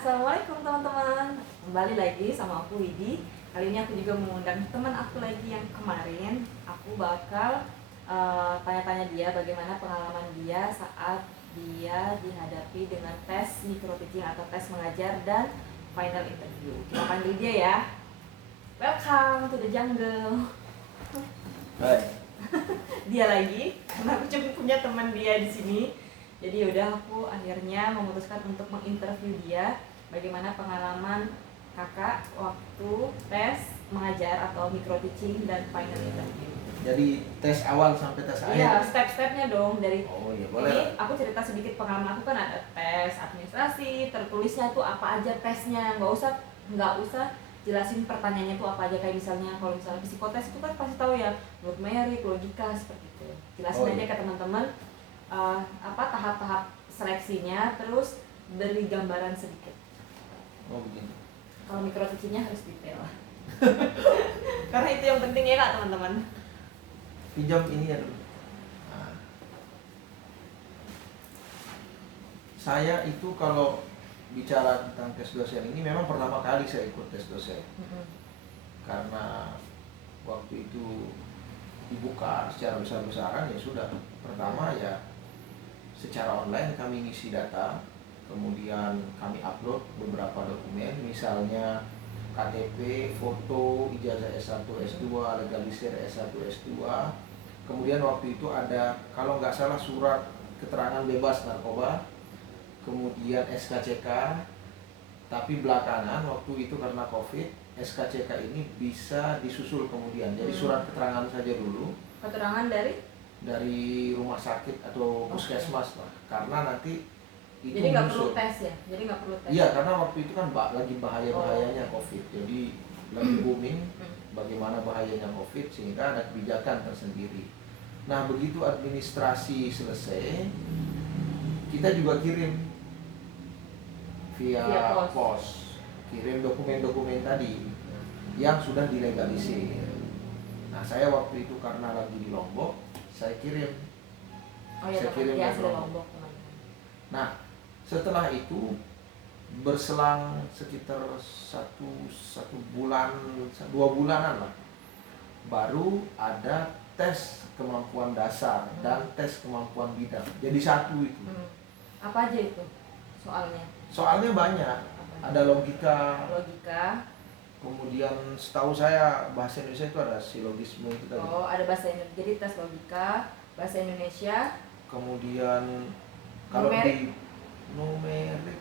Assalamualaikum teman-teman. Kembali lagi sama aku Widi. Kali ini aku juga mengundang teman aku lagi yang kemarin. Aku bakal tanya-tanya dia bagaimana pengalaman dia saat dia dihadapi dengan tes micro teaching atau tes mengajar dan final interview. Kita panggil dia ya. Welcome to the jungle. Hai. Dia lagi, karena aku cuma punya teman dia di sini. Jadi yaudah aku akhirnya memutuskan untuk menginterview dia bagaimana pengalaman kakak waktu tes mengajar atau micro teaching dan final interview. Jadi tes awal sampai tes akhir? Iya, step-stepnya dong dari. Oh iya boleh. Ini aku cerita sedikit pengalaman aku, kan ada tes administrasi, tertulisnya tuh apa aja tesnya, nggak usah jelasin pertanyaannya tuh apa aja, kayak misalnya kalau misalnya psikotes itu kan pasti tahu ya, numerik, logika seperti itu. Jelasin aja ke teman-teman tahap-tahap seleksinya, terus beri gambaran sedikit. Oh begini. Kalau micro teachingnya harus detail karena itu yang penting ya kak teman-teman. Pinjam ini ya dulu. Nah. Saya itu kalau bicara tentang tes dosen ini memang pertama kali saya ikut tes dosen. Karena waktu itu dibuka secara besar-besaran, ya sudah. Pertama ya secara online kami ngisi data, kemudian kami upload beberapa dokumen, misalnya KTP, foto, ijazah S1, S2, legalisir S1, S2. Kemudian waktu itu ada, kalau nggak salah, surat keterangan bebas narkoba, kemudian SKCK. Tapi belakangan waktu itu karena COVID, SKCK ini bisa disusul kemudian. Jadi surat keterangan saja dulu. Keterangan dari rumah sakit atau puskesmas lah, karena nanti itu jadi nggak perlu tes ya? Jadi nggak perlu tes? Iya, karena waktu itu kan lagi bahaya-bahayanya COVID, jadi lagi booming bagaimana bahayanya COVID, sehingga ada kebijakan tersendiri. Nah begitu administrasi selesai, kita juga kirim via pos, kirim dokumen-dokumen tadi yang sudah dilegalisir. Nah saya waktu itu karena lagi di Lombok, saya kirim. Saya kirim ke Lombok. Nah, setelah itu berselang sekitar satu bulan, 2 bulanan lah, baru ada tes kemampuan dasar dan tes kemampuan bidang. Jadi satu itu. Apa aja itu soalnya? Soalnya banyak. Ada logika. Kemudian setahu saya bahasa Indonesia itu ada silogisme itu tadi. Oh, ada bahasa Indonesia. Jadi tes logika, bahasa Indonesia. Kemudian kalau di numerik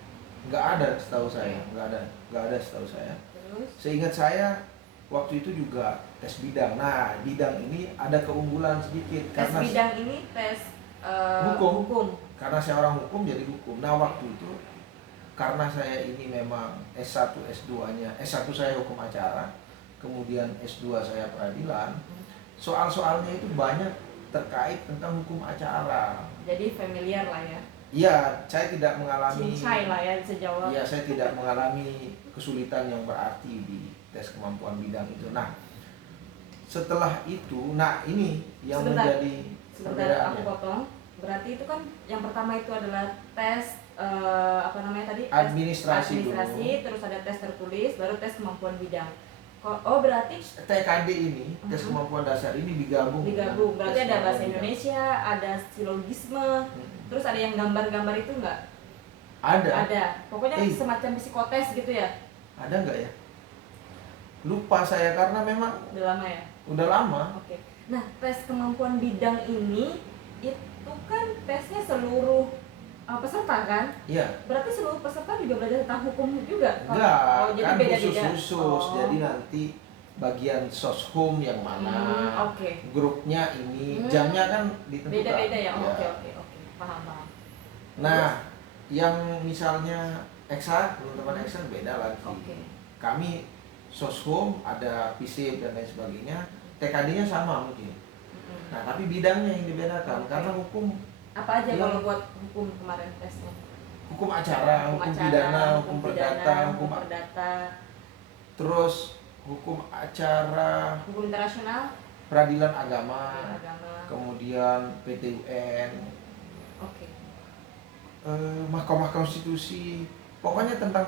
nggak ada setahu saya, nggak ada setahu saya. Terus? Seingat saya waktu itu juga tes bidang. Nah, bidang ini ada keunggulan sedikit. Tes karena bidang ini tes hukum. Karena saya orang hukum, jadi hukum. Nah, waktu itu karena saya ini memang S1, S2-nya, S1 saya hukum acara, kemudian S2 saya peradilan. Soal-soalnya itu banyak terkait tentang hukum acara. Jadi familiar lah ya. Iya, saya tidak mengalami. Cincai lah ya, bisa jawab. Iya, saya tidak mengalami kesulitan yang berarti di tes kemampuan bidang itu. Nah, setelah itu, ini yang menjadi perbedaannya. Aku potong. Berarti itu kan yang pertama itu adalah tes administrasi dulu. Terus ada tes tertulis, baru tes kemampuan bidang. Oh berarti TKD ini, tes kemampuan dasar ini digabung. Berarti ada bahasa Indonesia, ada silogisme, terus ada yang gambar-gambar itu enggak? Ada. Pokoknya semacam psikotes gitu ya? Ada enggak ya? Lupa saya karena memang udah lama ya? Udah lama. Oke. Nah, tes kemampuan bidang ini itu kan tesnya seluruh peserta kan? Iya. Berarti seluruh peserta juga belajar tentang hukum juga? Enggak, jadi kan beda-beda. khusus. Jadi nanti bagian soshum yang mana, grupnya ini, jamnya kan ditentukan. Beda-beda ya? Oke. Paham. Nah, yang misalnya eksak, teman-teman eksak beda lagi. Kami soshum, ada FISIP dan lain sebagainya, TKD-nya sama mungkin. Nah, tapi bidangnya yang dibedakan, karena hukum. Apa aja kalau buat hukum kemarin tesnya? Hukum acara, hukum pidana, hukum perdata, terus hukum acara, hukum internasional, peradilan agama, kemudian PT UN, Mahkamah Konstitusi, Pokoknya tentang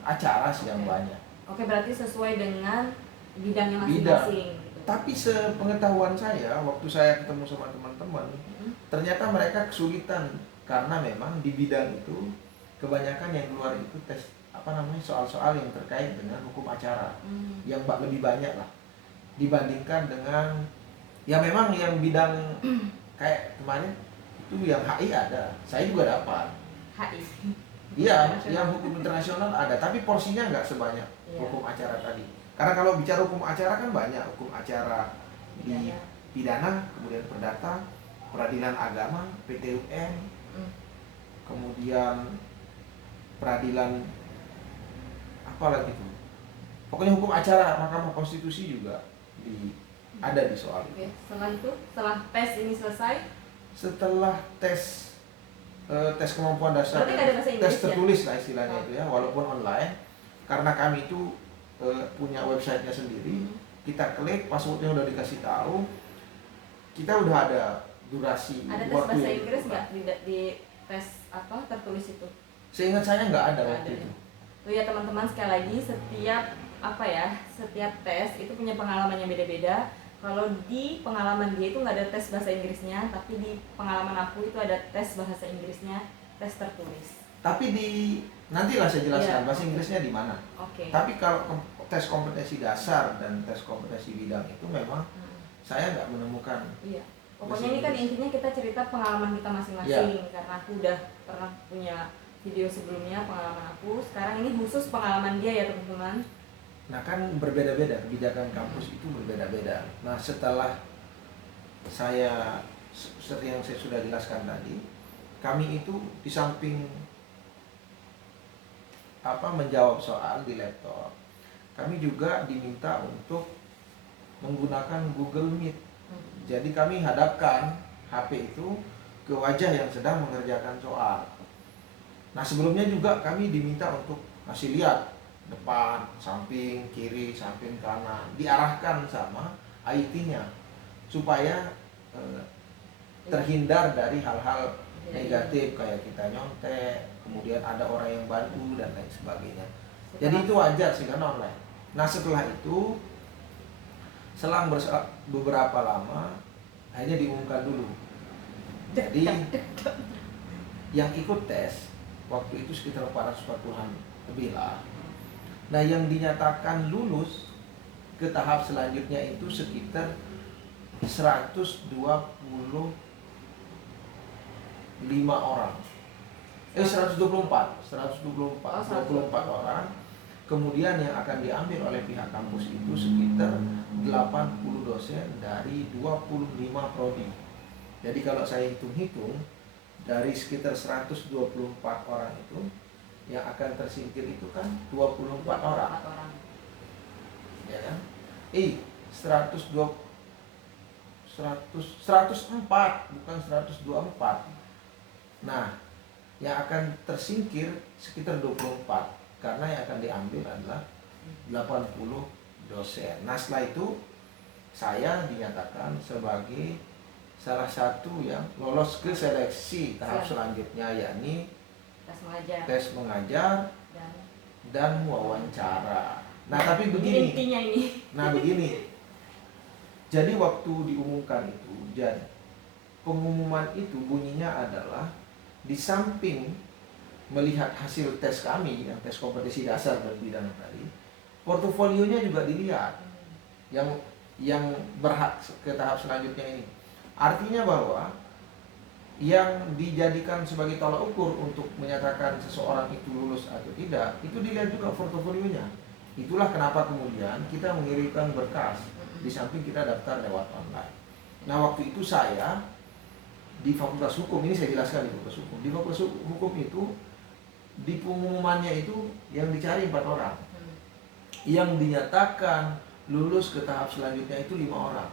acara sih yang Oke. banyak. Oke, berarti sesuai dengan bidangnya Bidang. masing-masing gitu. Tapi sepengetahuan saya, waktu saya ketemu sama teman-teman, ternyata mereka kesulitan karena memang di bidang itu kebanyakan yang keluar itu tes soal-soal yang terkait dengan hukum acara yang lebih banyak lah dibandingkan dengan ya memang yang bidang kayak kemarin itu yang HI ada, saya juga dapat. HI. Iya, yang hukum internasional ada, tapi porsinya nggak sebanyak hukum acara tadi. Karena kalau bicara hukum acara kan banyak, hukum acara di pidana, kemudian perdata, peradilan agama, PT UN, kemudian peradilan apa lagi tuh. Pokoknya hukum acara Mahkamah Konstitusi juga ada di soal itu. Setelah itu, setelah tes ini selesai, setelah tes kemampuan dasar, tes tertulis lah istilahnya itu ya, walaupun online, karena kami itu punya websitenya sendiri, kita klik, passwordnya udah dikasih tahu, kita udah ada durasi. Ada tes bahasa Inggris nggak di tes tertulis itu? Seingat saya nggak ada waktu itu. Tuh ya teman-teman, sekali lagi setiap tes itu punya pengalaman yang beda-beda. Kalau di pengalaman dia itu nggak ada tes bahasa Inggrisnya, tapi di pengalaman aku itu ada tes bahasa Inggrisnya, tes tertulis. Tapi nantilah saya jelaskan bahasa Inggrisnya di mana. Tapi kalau tes kompetensi dasar dan tes kompetensi bidang itu memang saya nggak menemukan. Iya. Pokoknya ini kan intinya kita cerita pengalaman kita masing-masing, karena aku udah pernah punya video sebelumnya pengalaman aku. Sekarang ini khusus pengalaman dia ya teman-teman. Nah kan berbeda-beda, kebijakan kampus itu berbeda-beda. Nah setelah seperti yang saya sudah jelaskan tadi, kami itu di samping menjawab soal di laptop, kami juga diminta untuk menggunakan Google Meet. Jadi kami hadapkan HP itu ke wajah yang sedang mengerjakan soal. Nah sebelumnya juga kami diminta untuk kasih lihat depan, samping, kiri, samping, kanan, diarahkan sama IT-nya supaya terhindar dari hal-hal negatif kayak kita nyontek, kemudian ada orang yang bantu dan lain sebagainya. Jadi itu wajar sih karena online. Nah setelah itu selang beberapa lama hanya diumumkan dulu. Jadi yang ikut tes waktu itu sekitar 440-an lebih lah. Nah yang dinyatakan lulus ke tahap selanjutnya itu sekitar 125 orang. 124 orang. Kemudian yang akan diambil oleh pihak kampus itu sekitar 80 dosen dari 25 prodi. Jadi kalau saya hitung-hitung dari sekitar 124 orang itu yang akan tersingkir itu kan 24 orang. Ya kan? 104 bukan 124. Nah, yang akan tersingkir sekitar 24 karena yang akan diambil adalah 80 dosen. Nah, setelah itu saya dinyatakan sebagai salah satu yang lolos ke seleksi tahap selanjutnya, yakni tes mengajar dan wawancara. Nah tapi begini, jadi waktu diumumkan itu, jadi pengumuman itu bunyinya adalah di samping melihat hasil tes kami, yang tes kompetensi dasar dan bidang tadi, portofolionya juga dilihat yang berhak ke tahap selanjutnya ini. Artinya bahwa yang dijadikan sebagai tolak ukur untuk menyatakan seseorang itu lulus atau tidak, itu dilihat juga portofolionya. Itulah kenapa kemudian kita mengirimkan berkas di samping kita daftar lewat online. Nah waktu itu saya di Fakultas Hukum, ini saya jelaskan di Fakultas Hukum. Di Fakultas Hukum itu di pengumumannya itu yang dicari 4 orang, yang dinyatakan lulus ke tahap selanjutnya itu 5 orang.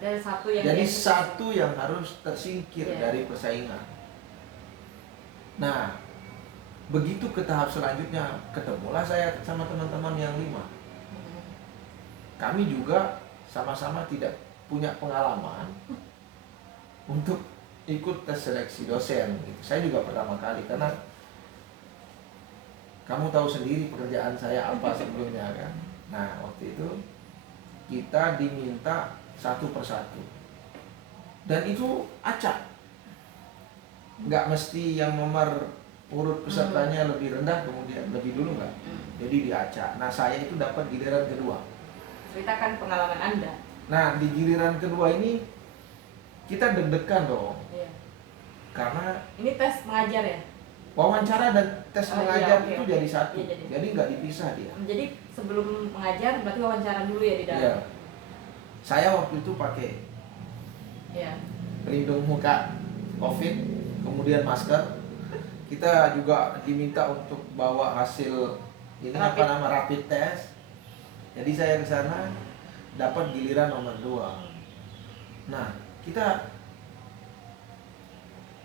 Jadi satu yang harus tersingkir dari persaingan. Nah, begitu ke tahap selanjutnya, ketemulah saya sama teman-teman yang 5. Kami juga sama-sama tidak punya pengalaman untuk ikut tes seleksi dosen. Saya juga pertama kali, kamu tahu sendiri pekerjaan saya apa sebelumnya kan. Nah waktu itu kita diminta satu persatu dan itu acak, nggak mesti yang nomor urut pesertanya lebih rendah kemudian lebih dulu nggak, jadi diacak. Nah saya itu dapat giliran kedua. Ceritakan pengalaman Anda. Nah di giliran kedua ini kita deg-degan dong, Iya. karena Ini tes mengajar ya? wawancara dan tes Oh, mengajar iya, oke, itu oke. jadi satu, Iya, jadi nggak dipisah dia. Jadi sebelum mengajar berarti wawancara dulu ya di dalam? Iya. Saya waktu itu pakai Iya. pelindung muka COVID, kemudian masker. Kita juga diminta untuk bawa hasil ini rapid test. Jadi saya ke sana dapat giliran nomor 2. Nah, kita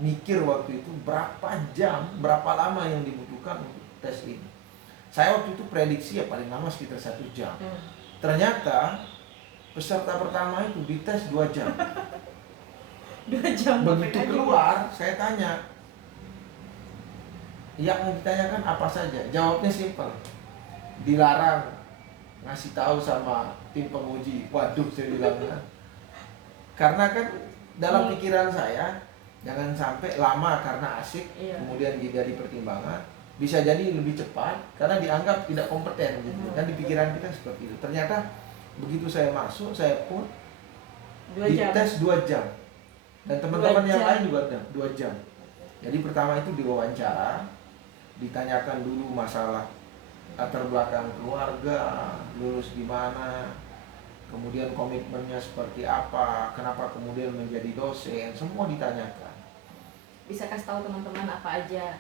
mikir waktu itu berapa jam, berapa lama yang dibutuhkan untuk tes ini. Saya waktu itu prediksi ya paling lama sekitar 1 jam. Ternyata peserta pertama itu dites 2 jam. 2 jam. Begitu keluar, saya tanya, yang ditanyakan apa saja? Jawabnya simpel, dilarang ngasih tahu sama tim penguji. Waduh, saya bilang kan. Karena kan dalam pikiran saya, jangan sampai lama karena asik, kemudian jadi pertimbangan, bisa jadi lebih cepat karena dianggap tidak kompeten gitu. Dan di pikiran kita seperti itu. Ternyata begitu saya masuk, saya pun dites 2 jam. Dan teman-teman yang lain juga ada 2 jam. Jadi pertama itu diwawancara, ditanyakan dulu masalah latar belakang keluarga, lulus di mana, kemudian komitmennya seperti apa, kenapa kemudian menjadi dosen, semua ditanyakan. Bisa kasih tahu teman-teman apa aja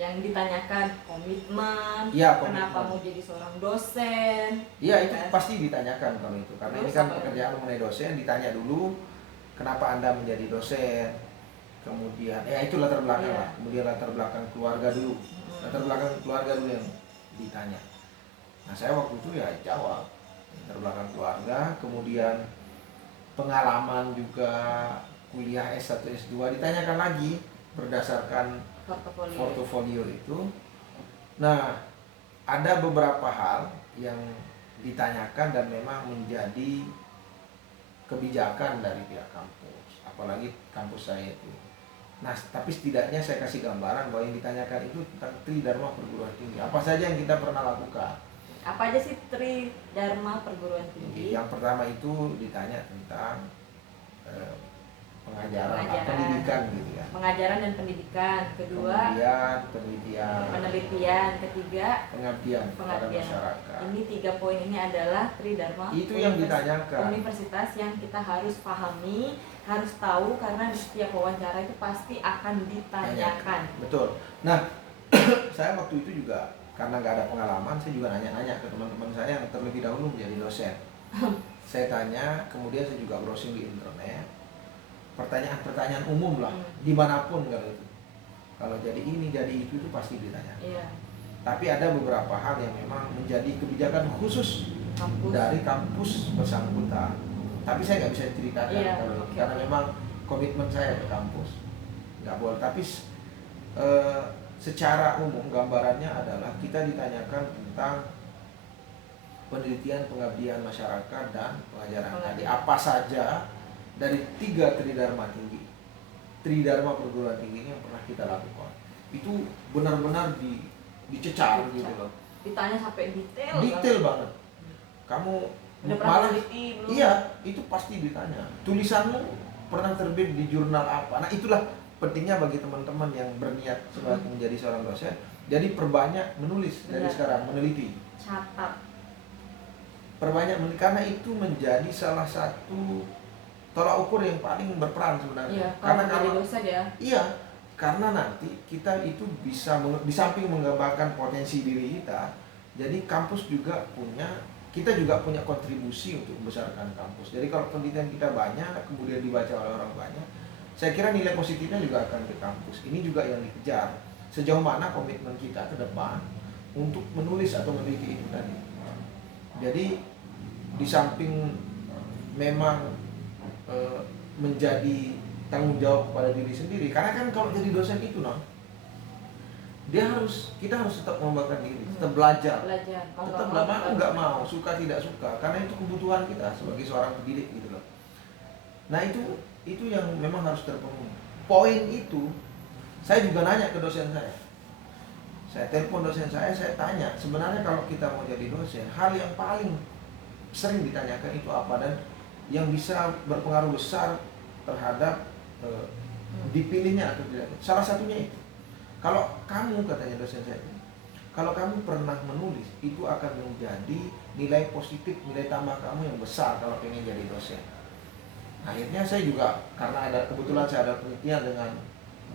yang ditanyakan? Komitmen, Ya, kenapa mau jadi seorang dosen? Iya, itu pasti ditanyakan kalau itu, karena Terus ini kan apa? pekerjaan mengenai dosen, ditanya dulu kenapa Anda menjadi dosen, kemudian ya itu latar belakang lah, kemudian latar belakang keluarga dulu, latar belakang keluarga dulu yang ditanya. Nah saya waktu itu ya jawab latar belakang keluarga, kemudian pengalaman juga kuliah S1 S2 ditanyakan lagi berdasarkan portofolio itu. Nah ada beberapa hal yang ditanyakan dan memang menjadi kebijakan dari pihak kampus, apalagi kampus saya itu. Nah, tapi setidaknya saya kasih gambaran bahwa yang ditanyakan itu tentang Tridharma Perguruan Tinggi. Apa saja yang kita pernah lakukan? Apa aja sih Tridharma Perguruan Tinggi? Yang pertama itu ditanya tentang pengajaran, pendidikan gitu ya. Pengajaran dan pendidikan. Kedua, kemudian penelitian. Ketiga, pengabdian kepada masyarakat. Ini 3 poin ini adalah Tridharma. Itu yang ditanyakan. Universitas yang kita harus pahami, harus tahu karena di setiap wawancara itu pasti akan ditanyakan. Betul. Nah, saya waktu itu juga karena nggak ada pengalaman, saya juga nanya-nanya ke teman-teman saya yang terlebih dahulu menjadi dosen. Saya tanya, kemudian saya juga browsing di internet. Pertanyaan-pertanyaan umum lah, dimanapun kalau itu. Kalau jadi ini, jadi itu pasti ditanya. Iya. Tapi ada beberapa hal yang memang menjadi kebijakan khusus dari kampus bersangkutan. Tapi saya nggak bisa ceritakan karena memang komitmen saya ke kampus. Nggak boleh. Tapi secara umum gambarannya adalah kita ditanyakan tentang penelitian pengabdian masyarakat dan pengajaran tadi. Apa saja dari 3 Tridharma tinggi, Tridharma Perguruan Tinggi ini yang pernah kita lakukan, itu benar-benar dicecar gitu loh. Ditanya sampai detail banget. Kamu malah iya, itu pasti ditanya. Tulisanmu pernah terbit di jurnal apa? Nah itulah pentingnya bagi teman-teman yang berniat sebagai menjadi seorang dosen. Jadi perbanyak menulis dari sekarang, meneliti. Catat. Perbanyak karena itu menjadi salah satu tolak ukur yang paling berperan sebenarnya. Iya, karena kalau dosen ya. Iya, karena nanti kita itu bisa di samping menggambarkan potensi diri kita, jadi kampus juga kita juga punya kontribusi untuk membesarkan kampus. Jadi kalau penelitian kita banyak, kemudian dibaca oleh orang banyak, saya kira nilai positifnya juga akan ke kampus. Ini juga yang dikejar. Sejauh mana komitmen kita ke depan untuk menulis atau meneliti itu tadi. Jadi di samping memang menjadi tanggung jawab kepada diri sendiri, karena kan kalau jadi dosen itu kita harus tetap mengembangkan diri, tetap belajar. Tetap mau nggak mau, suka tidak suka, karena itu kebutuhan kita sebagai seorang pendidik gitu loh. Nah itu yang memang harus terpenuhi. Poin itu saya juga nanya ke dosen saya telepon dosen saya tanya, sebenarnya kalau kita mau jadi dosen, hal yang paling sering ditanyakan itu apa, dan yang bisa berpengaruh besar terhadap dipilihnya atau tidak. Salah satunya itu, kalau kamu, katanya dosen saya, kalau kamu pernah menulis, itu akan menjadi nilai positif, nilai tambah kamu yang besar kalau pengen jadi dosen. Akhirnya saya juga, karena kebetulan saya ada penelitian dengan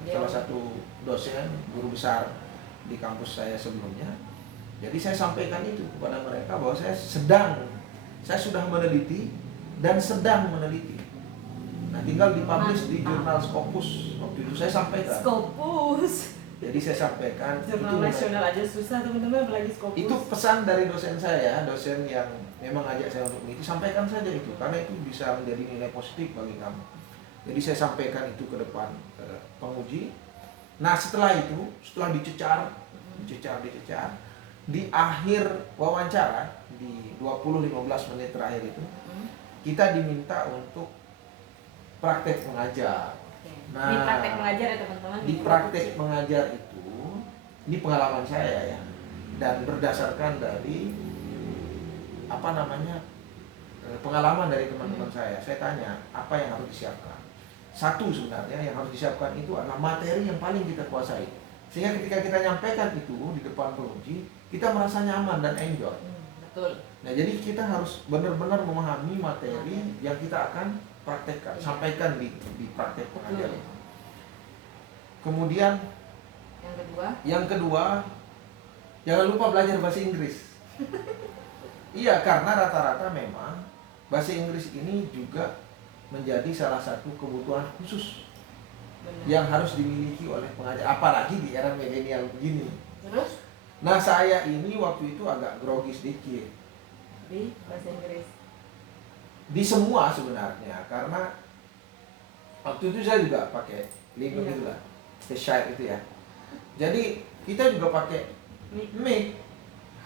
salah satu dosen, guru besar di kampus saya sebelumnya. Jadi saya sampaikan itu kepada mereka bahwa saya sudah meneliti dan sedang meneliti. Nah, tinggal dipublish di jurnal Scopus. Waktu itu saya sampaikan. Scopus. Jadi saya sampaikan jurnal nasional aja susah teman-teman, apalagi Scopus. Itu pesan dari dosen saya, dosen yang memang ajak saya untuk meneliti, sampaikan saja itu, karena itu bisa menjadi nilai positif bagi kamu. Jadi saya sampaikan itu ke depan penguji. Nah setelah itu, setelah dicecar, di akhir wawancara, di 20-15 menit terakhir itu, kita diminta untuk praktek mengajar. Nah, di praktek mengajar ya teman-teman. Di praktek mengajar itu, ini pengalaman saya ya, dan berdasarkan dari pengalaman dari teman-teman saya tanya apa yang harus disiapkan. Satu, sebenarnya yang harus disiapkan itu adalah materi yang paling kita kuasai, sehingga ketika kita nyampaikan itu di depan penguji, kita merasa nyaman dan enjoy. Betul. Nah jadi kita harus benar-benar memahami materi yang kita akan praktekkan, sampaikan di praktek pengajar. Kemudian yang kedua, jangan lupa belajar bahasa Inggris. Iya, karena rata-rata memang bahasa Inggris ini juga menjadi salah satu kebutuhan khusus yang harus dimiliki oleh pengajar, apalagi di era milenial begini. Terus? Nah saya ini waktu itu agak grogi sedikit di bahasa Inggris. Di semua sebenarnya, karena waktu itu saya juga pakai link gitu lah, Share itu ya. Jadi kita juga pakai mic.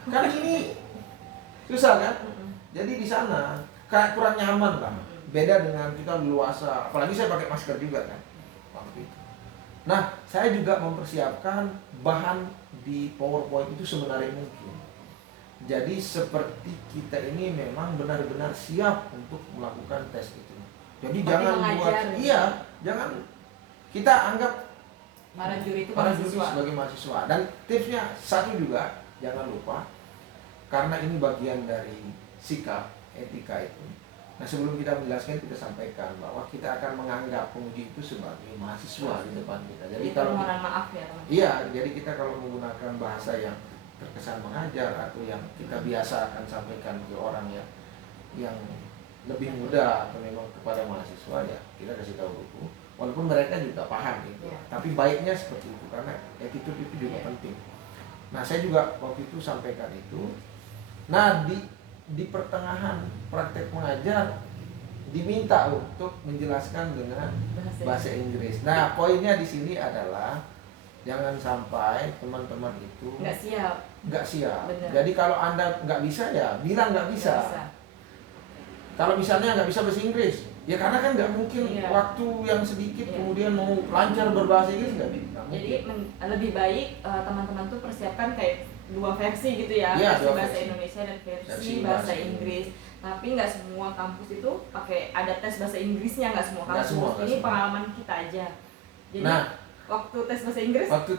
Kan ini susah kan? Jadi di sana kayak kurang nyaman lah. Beda dengan kita luasa, apalagi saya pakai masker juga kan waktu itu. Nah, saya juga mempersiapkan bahan di PowerPoint itu sebenarnya mungkin. Jadi seperti kita ini memang benar-benar siap untuk melakukan tes itu. Jadi jangan buat, jangan kita anggap para juri itu sebagai mahasiswa. Dan tipsnya satu juga, jangan lupa, karena ini bagian dari sikap etika itu. Nah sebelum kita menjelaskan, kita sampaikan bahwa kita akan menganggap penguji itu sebagai mahasiswa di depan kita. Jadi kalau maaf ya. Iya, jadi kita kalau menggunakan bahasa yang terkesan mengajar atau yang kita biasa akan sampaikan ke orang yang lebih muda atau memang kepada mahasiswa, ya kita kasih tahu dulu. Walaupun mereka juga paham gitu. Tapi baiknya seperti itu, karena attitude itu juga penting. Nah saya juga waktu itu sampaikan itu. Nah di pertengahan praktek mengajar diminta untuk menjelaskan dengan bahasa Inggris. Nah poinnya di sini adalah jangan sampai teman-teman itu nggak siap. Bener. Jadi kalau Anda nggak bisa, ya bilang nggak bisa. Kalau misalnya nggak bisa bahasa Inggris, ya karena kan nggak mungkin waktu yang sedikit kemudian mau lancar berbahasa Inggris, nggak bisa. Jadi lebih baik teman-teman tuh persiapkan kayak dua versi gitu ya, versi bahasa Indonesia dan versi bahasa Inggris. Tapi nggak semua kampus itu pakai ada tes bahasa Inggrisnya, nggak semua kampus. Ini pengalaman kita aja. Jadi waktu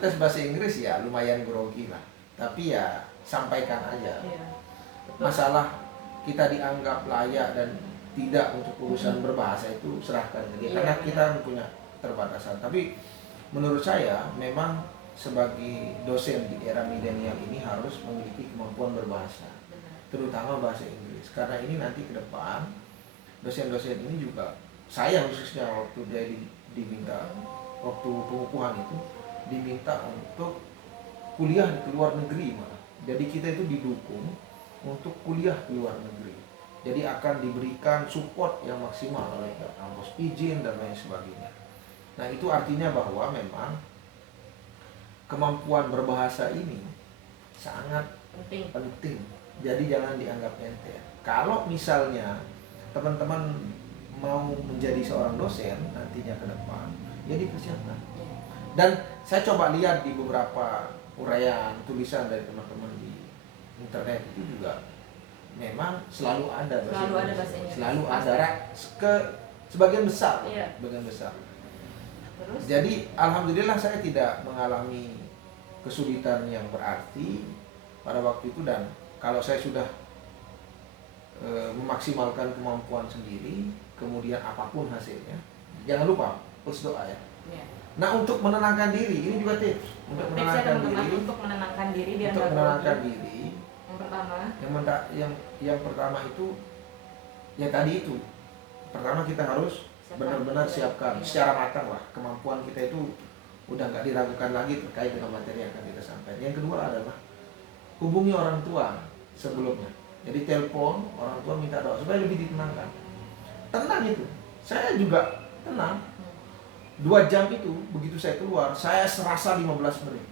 tes bahasa Inggris ya lumayan grogi lah. Tapi ya sampaikan aja. Masalah kita dianggap layak dan tidak untuk urusan berbahasa itu serahkan dia, karena kita punya keterbatasan. Tapi menurut saya memang sebagai dosen di era milenial ini harus memiliki kemampuan berbahasa, terutama bahasa Inggris, karena ini nanti ke depan dosen-dosen ini juga, saya khususnya waktu dia diminta waktu pengukuhan itu diminta untuk kuliah di luar negeri malah. Jadi kita itu didukung untuk kuliah di luar negeri. Jadi akan diberikan support yang maksimal oleh kampus, izin dan lain sebagainya. Nah itu artinya bahwa memang kemampuan berbahasa ini sangat penting. penting. Jadi jangan dianggap enteng. Kalau misalnya teman-teman mau menjadi seorang dosen nantinya ke depan, ya dipersiapkan. Dan saya coba lihat di beberapa uraian tulisan dari teman-teman di internet itu juga memang selalu ada bahasa Inggris. Selalu ada ke sebagian besar, sebagian besar. Terus? Jadi alhamdulillah saya tidak mengalami kesulitan yang berarti pada waktu itu, dan kalau saya sudah memaksimalkan kemampuan sendiri, kemudian apapun hasilnya, jangan lupa terus doa ya. Nah, untuk menenangkan diri ini juga tips untuk menenangkan diri. Untuk menenangkan diri biar untuk menenangkan diri. Yang pertama itu ya tadi itu. Pertama kita harus benar-benar siapkan secara matang lah, kemampuan kita itu udah nggak diragukan lagi terkait dengan materi yang akan kita sampaikan. Yang kedua adalah hubungi orang tua sebelumnya. Jadi telepon orang tua minta doa supaya lebih ditenangkan. Tenang itu. Saya juga tenang. 2 jam itu begitu saya keluar, saya serasa 15 menit.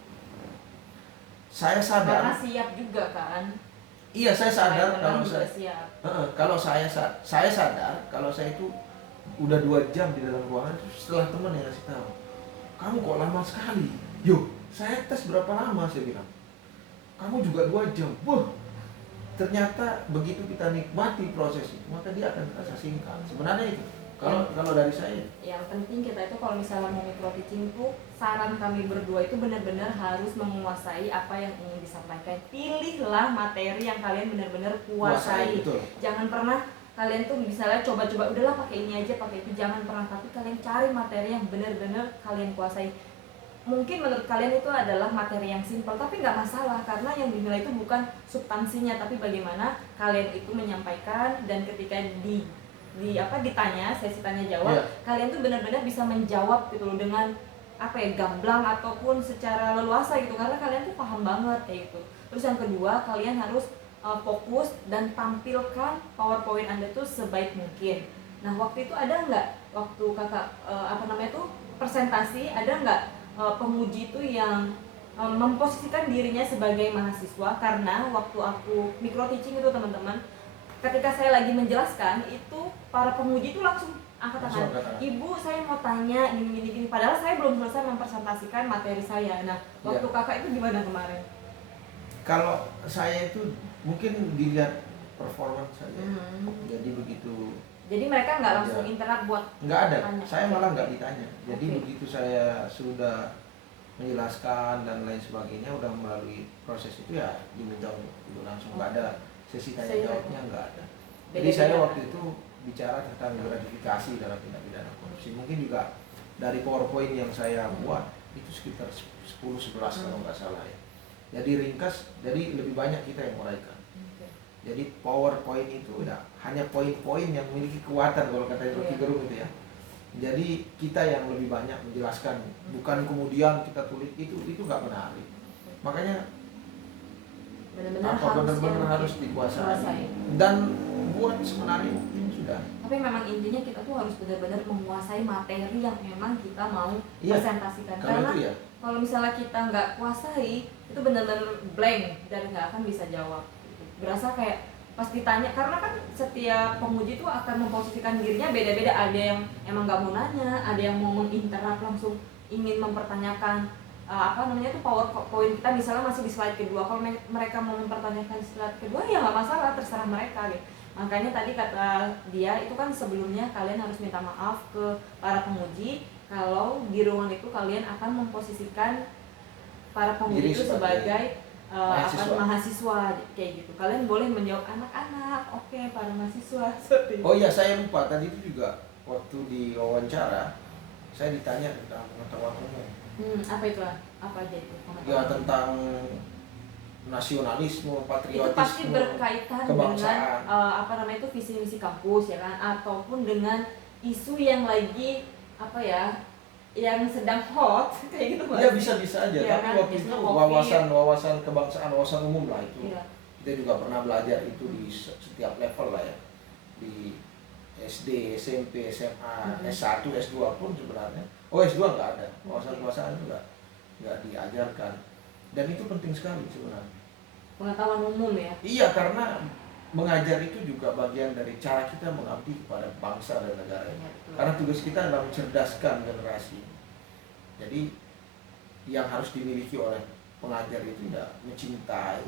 Saya sadar. Karena siap juga kan. Iya, saya sadar kalau saya sadar kalau saya itu udah 2 jam di dalam ruangan itu setelah teman yang ngasih tahu. Kamu kok lama sekali? Yuk, saya tes berapa lama, saya bilang. Kamu juga 2 jam. Wah, ternyata begitu kita nikmati proses itu, maka dia akan terasa singkat. Sebenarnya itu. Kalau dari saya. Yang penting kita itu kalau misalnya mau micro teaching tuh, saran kami berdua itu benar-benar harus menguasai apa yang ingin disampaikan. Pilihlah materi yang kalian benar-benar kuasai. Jangan pernah kalian tuh misalnya coba-coba udahlah pakai ini aja, pakai itu, jangan pernah, tapi kalian cari materi yang benar-benar kalian kuasai. Mungkin menurut kalian itu adalah materi yang simpel, tapi nggak masalah karena yang dinilai itu bukan substansinya, tapi bagaimana kalian itu menyampaikan, dan ketika ditanya, sesi tanya jawab, kalian tuh benar-benar bisa menjawab gitu loh dengan gamblang ataupun secara leluasa gitu, karena kalian tuh paham banget kayak gitu. Terus yang kedua, kalian harus fokus dan tampilkan PowerPoint Anda tuh sebaik mungkin. Nah, waktu itu ada nggak waktu kakak presentasi, ada nggak pemuji itu yang memposisikan dirinya sebagai mahasiswa? Karena waktu aku micro teaching itu teman-teman, ketika saya lagi menjelaskan itu para pemuji itu langsung angkat tangan. Ibu, saya mau tanya gini. Padahal saya belum selesai mempresentasikan materi saya. Nah, waktu kakak itu gimana kemarin? Kalau saya itu mungkin dilihat performance saja. Jadi begitu. Jadi mereka nggak langsung interrupt buat? Nggak ada. Tanya. Saya malah nggak ditanya. Jadi begitu saya sudah menjelaskan dan lain sebagainya, udah melalui proses itu ya diminta untuk langsung, nggak ada sesi tanya jawabnya, nggak ada. Jadi saya waktu itu bicara tentang gratifikasi dalam tindak pidana korupsi. Mungkin juga dari PowerPoint yang saya buat itu sekitar 10-11 kalau nggak salah ya. Jadi ringkas, jadi lebih banyak kita yang uraikan. Jadi PowerPoint itu ya hanya poin-poin yang memiliki kekuatan kalau kata Rocky Gerung itu ya. Jadi kita yang lebih banyak menjelaskan, bukan kemudian kita tulis itu nggak menarik. Makanya benar-benar harus dikuasai. Dan buat sebenarnya ini sudah. Tapi memang intinya kita tuh harus benar-benar menguasai materi yang memang kita mau presentasikan. Karena kalau misalnya kita nggak kuasai, itu benar-benar blank dan nggak akan bisa jawab. Berasa kayak pas ditanya, karena kan setiap pemuji itu akan memposisikan dirinya beda-beda. Ada yang emang nggak mau nanya, ada yang mau menginterrupt langsung ingin mempertanyakan tuh PowerPoint kita misalnya masih di slide kedua. Kalau mereka mau mempertanyakan slide kedua ya nggak masalah, terserah mereka gitu. Makanya tadi kata dia itu kan sebelumnya kalian harus minta maaf ke para pemuji kalau di ruangan itu kalian akan memposisikan para pemuji itu sebagai mahasiswa kayak gitu. Kalian boleh menjawab anak-anak, oke, para mahasiswa. Oh iya, saya lupa tadi itu juga waktu di wawancara saya ditanya tentang pengetahuan umum. Apa itu? Apa aja itu? Ya tentang nasionalisme, patriotisme. Itu pasti berkaitan kebangsaan. Dengan itu visi misi kampus ya kan, ataupun dengan isu yang lagi yang sedang hot kayak gitu. Iya, bisa aja ya, tapi kan? Waktu itu wawasan kebangsaan, wawasan umum lah itu. Iya. Kita juga pernah belajar itu di setiap level lah ya. Di SD, SMP, SMA, S1, S2 pun sebenarnya. Oh, S2 nggak ada. Wawasan itu nggak. nggak diajarkan, dan itu penting sekali sebenarnya. Pengetahuan umum ya. Iya, karena mengajar itu juga bagian dari cara kita mengabdi kepada bangsa dan negara ini. Ya, betul. Karena tugas kita adalah mencerdaskan generasi. Jadi yang harus dimiliki oleh pengajar itu ya mencintai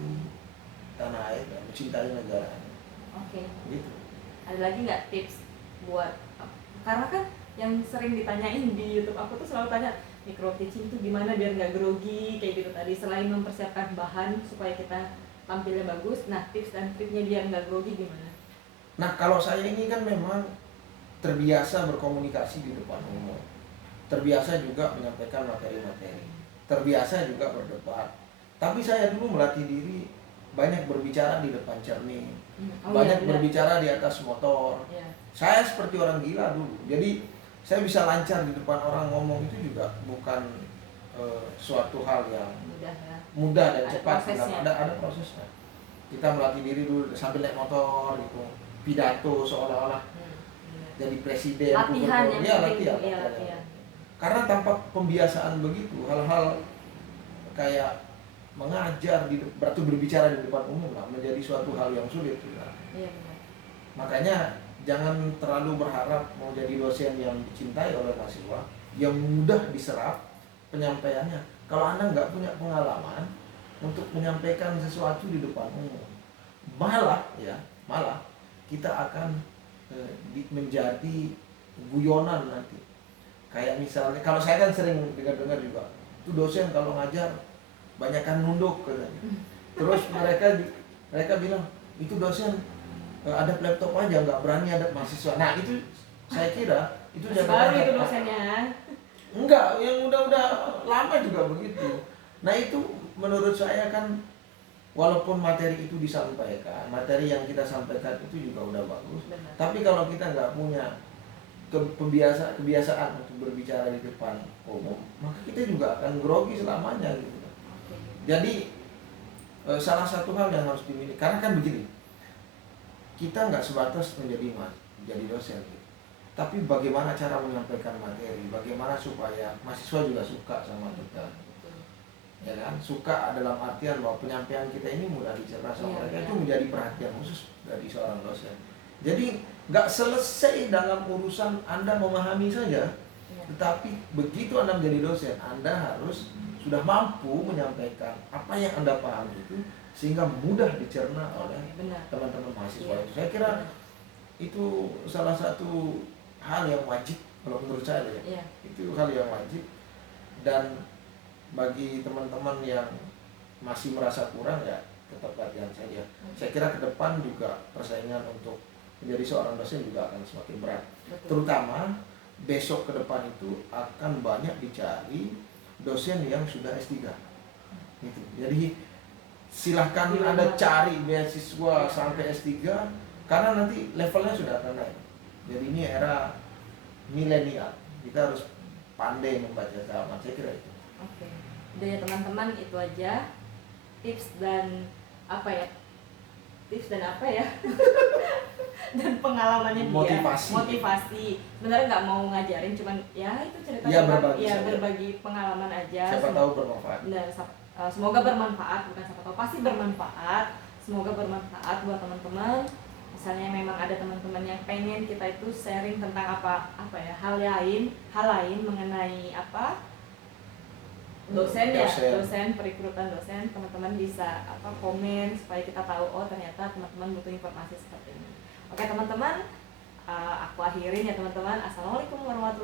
tanah air, ya, mencintai negara. Oke. Gitu. Ada lagi nggak tips buat, karena kan yang sering ditanyain di YouTube aku tuh selalu tanya micro teaching tuh gimana biar nggak grogi kayak gitu tadi, selain mempersiapkan bahan supaya kita tampilnya bagus, nah tips dan triknya biar nggak grogi gimana? Nah, kalau saya ini kan memang terbiasa berkomunikasi di depan umum, terbiasa juga menyampaikan materi-materi, terbiasa juga berdebat. Tapi saya dulu melatih diri banyak berbicara di depan cermin, banyak iya, berbicara di atas motor. Iya. Saya seperti orang gila dulu. Jadi saya bisa lancar di depan orang, ngomong itu juga bukan suatu hal yang Mudah ya. mudah dan Ada cepat. prosesnya. Ada prosesnya. Kita melatih diri dulu sambil naik motor gitu, pidato seolah-olah jadi presiden, Latihan gubernur. yang Ya, penting. latihan. Iya, latihan. Karena tanpa pembiasaan begitu, hal-hal kayak mengajar berarti berbicara di depan umum lah menjadi suatu hal yang sulit. Iya, benar. Makanya jangan terlalu berharap mau jadi dosen yang dicintai oleh mahasiswa, yang mudah diserap penyampaiannya. Kalau Anda nggak punya pengalaman untuk menyampaikan sesuatu di depan umum, malah kita akan menjadi guyonan nanti. Kayak misalnya, kalau saya kan sering dengar juga, itu dosen kalau ngajar banyakkan nunduk katanya. Terus mereka bilang itu dosen ada laptop aja nggak berani ada mahasiswa. Nah itu saya kira itu baru itu dosennya. Enggak, yang udah lama juga begitu. Nah itu menurut saya kan, walaupun materi itu disampaikan, materi yang kita sampaikan itu juga udah bagus. Benar. Tapi kalau kita nggak punya kebiasaan untuk berbicara di depan umum, maka kita juga akan grogi selamanya gitu. Jadi salah satu hal yang harus dimiliki, karena kan begini, kita nggak sebatas menjadi dosen, gitu. Tapi bagaimana cara menyampaikan materi, bagaimana supaya mahasiswa juga suka sama kita, ya kan? Suka dalam artian bahwa penyampaian kita ini mudah dicerna sama mereka, itu menjadi perhatian khusus dari seorang dosen. Jadi nggak selesai dalam urusan Anda memahami saja, tetapi begitu Anda menjadi dosen, Anda harus sudah mampu menyampaikan apa yang Anda pahami itu sehingga mudah dicerna oleh teman-teman mahasiswa. Saya kira itu salah satu hal yang wajib kalau menurut saya ya. Itu hal yang wajib, dan bagi teman-teman yang masih merasa kurang ya tetap latihan saja. Saya kira ke depan juga persaingan untuk menjadi seorang dosen juga akan semakin berat. Terutama besok ke depan itu akan banyak dicari dosen yang sudah S3 gitu. Jadi silahkan Anda cari beasiswa sampai S3, karena nanti levelnya sudah akan naik. Jadi ini era milenial, kita harus pandai membaca zaman, saya kira itu. Oke. Udah ya teman-teman, itu aja tips dan apa ya dan pengalamannya motivasi. Sebenarnya nggak mau ngajarin, cuman ya itu cerita berbagi pengalaman aja. Siapa tahu bermanfaat. Benar, semoga bermanfaat, bukan siapa tahu, pasti bermanfaat. Semoga bermanfaat buat teman-teman. Misalnya memang ada teman-teman yang pengen kita itu sharing tentang hal lain mengenai dosen, perekrutan dosen, teman-teman bisa komen supaya kita tahu, oh ternyata teman-teman butuh informasi seperti ini. Oke teman-teman, aku akhirin ya teman-teman. Assalamualaikum warahmatullahi wabarakatuh.